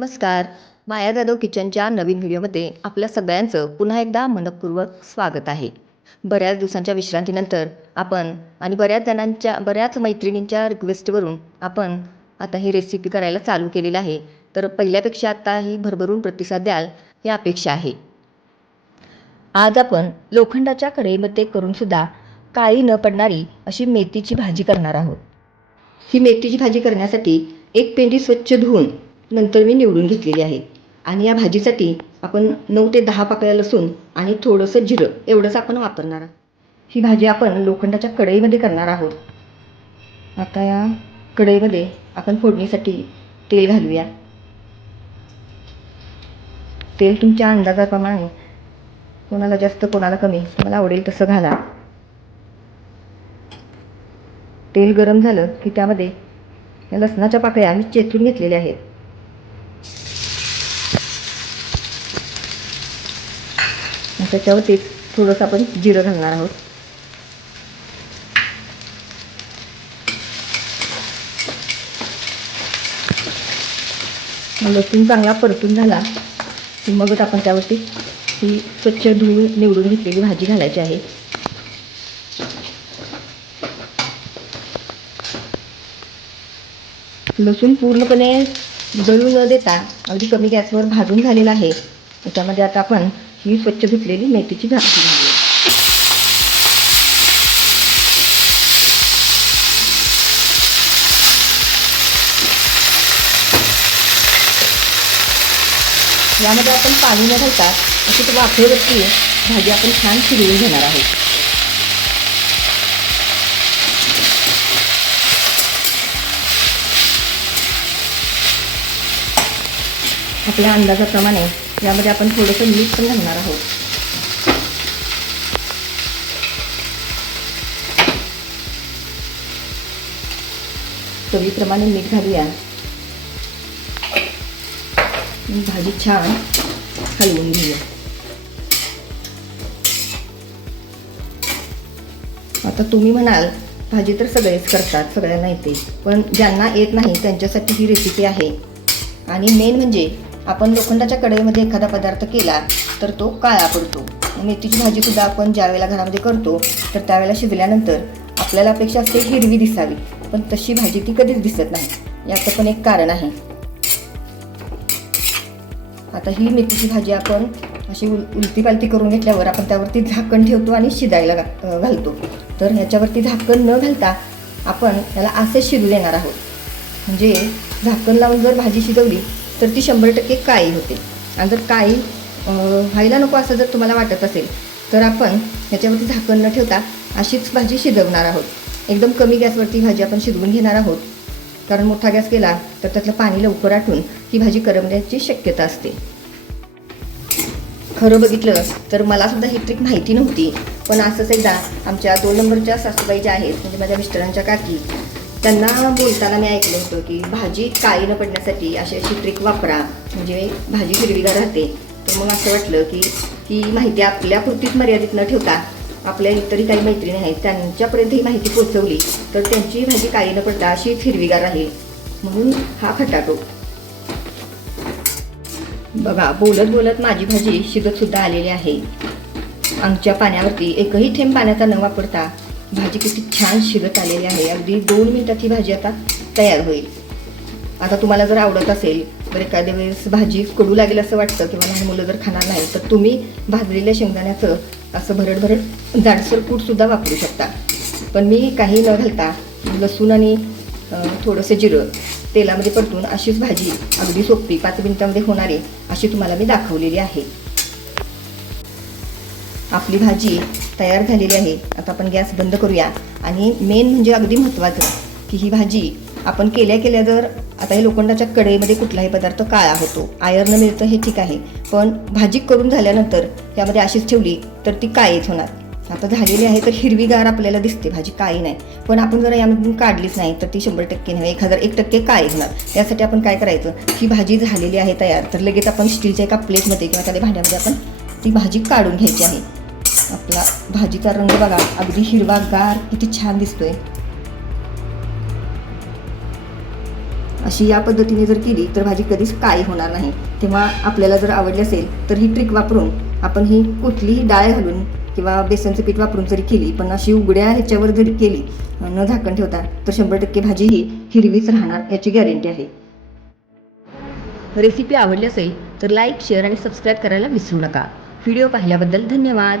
नमस्कार. माया जाधव किचनच्या नवीन व्हिडिओमध्ये आपल्या सगळ्यांचं पुन्हा एकदा मनःपूर्वक स्वागत आहे. बऱ्याच दिवसांच्या विश्रांतीनंतर आपण आणि बऱ्याच मैत्रिणींच्या रिक्वेस्टवरून आपण आता ही रेसिपी करायला चालू केलेलं आहे. तर पहिल्यापेक्षा आता ही भरभरून प्रतिसाद द्याल ही अपेक्षा आहे. आज आपण लोखंडाच्या कढईमध्ये करूनसुद्धा काळी न पडणारी अशी मेथीची भाजी करणार आहोत. ही मेथीची भाजी करण्यासाठी एक पेंडी स्वच्छ धुवून नंतर मी निवडून घेतलेली आहे. आणि या भाजीसाठी आपण 9 ते 10 पाकळ्या लसूण आणि थोडंसं जिरं एवढंच आपण वापरणार आहोत. ही भाजी आपण लोखंडाच्या कढईमध्ये करणार आहोत. आता या कढईमध्ये आपण फोडणीसाठी तेल घालूया. तेल तुमच्या अंदाजाप्रमाणे कोणाला जास्त कोणाला कमी तुम्हाला आवडेल तसं घाला. तेल गरम झालं की त्यामध्ये या लसणाच्या पाकळ्या मी चेचून घेतलेल्या आहेत. त्याच्यावरती थोडंसं आपण जिरं घालणार आहोत. लसूण चांगला परतून झाला की मगच आपण त्यावरती ही स्वच्छ धुवून निवडून घेतलेली भाजी घालायची आहे. लसूण पूर्णपणे जळू न देता अगदी कमी गॅसवर भाजून झालेला आहे. त्याच्यामध्ये आता आपण ही स्वच्छ धुतलेली मेथीची भाजी घालूया. यामध्ये आपण पाणी न घालता अशी वाफेवरती भाजी आपण छान शिजवून घेणार आहोत. आपल्या अंदाजाप्रमाणे यामध्ये आपण थोडंसं मीठ पण घालणार आहोत. चवीप्रमाणे मीठ घालूया. भाजी छान हलवून घेऊया. आता तुम्ही म्हणाल भाजी तर सगळेच करतात, सगळ्यांना येते, पण ज्यांना येत नाही त्यांच्यासाठी ही रेसिपी आहे. आणि मेन म्हणजे आपण लोखंडाच्या कढईमध्ये एखादा पदार्थ केला तर तो काळा पडतो. मेथीची भाजीसुद्धा आपण ज्या वेळेला घरामध्ये करतो तर त्यावेळेला शिजल्यानंतर आपल्याला अपेक्षा असते हिरवी दिसावी, पण तशी भाजी ती कधीच दिसत नाही. याचं पण एक कारण आहे. आता ही मेथीची भाजी आपण अशी उलटी पालटी करून घेतल्यावर आपण त्यावरती झाकण ठेवतो आणि शिजायला घालतो. तर ह्याच्यावरती झाकण न घालता आपण त्याला असे शिजू देणार आहोत. म्हणजे झाकण लावून जर भाजी शिजवली तर ती 100% काळी होते. आणि जर काळी व्हायला नको असं जर तुम्हाला वाटत असेल तर आपण ह्याच्यावरती झाकण न ठेवता अशीच भाजी शिजवणार आहोत. एकदम कमी गॅसवरती भाजी आपण शिजवून घेणार आहोत, कारण मोठा गॅस केला तर त्यातलं पाणी लवकर आटून ही भाजी करपण्याची शक्यता असते. खरं बघितलं तर मलासुद्धा ही ट्रिक माहिती नव्हती, पण असंच एकदा आमच्या 2 नंबरच्या सासूबाई ज्या आहेत म्हणजे माझ्या मिस्टरांच्या काकी, त्यांना बोलताना मी ऐकलं होतं की भाजी काळी न पडण्यासाठी अशी ट्रिक वापरा म्हणजे भाजी हिरवीगार राहते. तर मग असं वाटलं की ही माहिती आपल्यापुरतीच मर्यादित न ठेवता आपल्या इतरही काही मैत्रिणी आहेत त्यांच्यापर्यंत ही माहिती पोहोचवली तर त्यांची भाजी काळी न पडता अशीच हिरवीगार राहील, म्हणून हा खटाटो. बघा, बोलत बोलत माझी भाजी शिजतसुद्धा आलेली आहे. आमच्या पाण्यावरती एकही थेंब पाण्याचा न वापरता भाजी किती छान शिजत आलेली आहे. अगदी 2 मिनिटात ही भाजी आता तयार होईल. आता तुम्हाला जर आवडत असेल तर एखाद्या वेळेस भाजी कडू लागेल असं वाटतं किंवा लहान मुलं जर खाणार नाही तर तुम्ही भाजलेल्या शेंगदाण्याचं असं भरड जाडसर कूटसुद्धा वापरू शकता. पण मी काही न घालता लसूण आणि थोडंसं जिरं तेलामध्ये परतून अशीच भाजी अगदी सोपी 5 मिनिटांमध्ये होणारी अशी तुम्हाला मी दाखवलेली आहे. आपली भाजी तयार झालेली आहे. आता आपण गॅस बंद करूया. आणि मेन म्हणजे अगदी महत्त्वाचं की ही भाजी आपण केल्या जर आता हे लोखंडाच्या कढईमध्ये कुठलाही पदार्थ काळा होतो, आयर्न मिळतं हे ठीक आहे, पण भाजी करून झाल्यानंतर यामध्ये अशीच ठेवली तर ती काळीच होणार. आता झालेली आहे तर हिरवीगार आपल्याला दिसते भाजी, काळी नाही. पण आपण जर यामधून काढलीच नाही तर ती 100% नाही, 1001% काळी होणार. त्यासाठी आपण काय करायचं, ही भाजी झालेली आहे तयार तर लगेच आपण स्टीलच्या एका प्लेटमध्ये किंवा एखाद्या भांड्यामध्ये आपण ती भाजी काढून घ्यायची आहे. आपला भाजीचा रंग बघा अगदी हिरवागार किती छान दिसतोय. अशी या पद्धतीने जर केली तर भाजी कधीच काळी होणार नाही. तेव्हा आपल्याला जर आवडली असेल तर ही ट्रिक वापरून आपण ही कुठलीही डाळ घालून किंवा बेसनचं पीठ वापरून जरी केली, पण अशी उघड्या ह्याच्यावर जरी केली न झाकण ठेवता, तर 100% भाजी ही हिरवीच राहणार याची गॅरंटी आहे. रेसिपी आवडली असेल तर लाईक, शेअर आणि सबस्क्राईब करायला विसरू नका. व्हिडिओ पाहिल्याबद्दल धन्यवाद.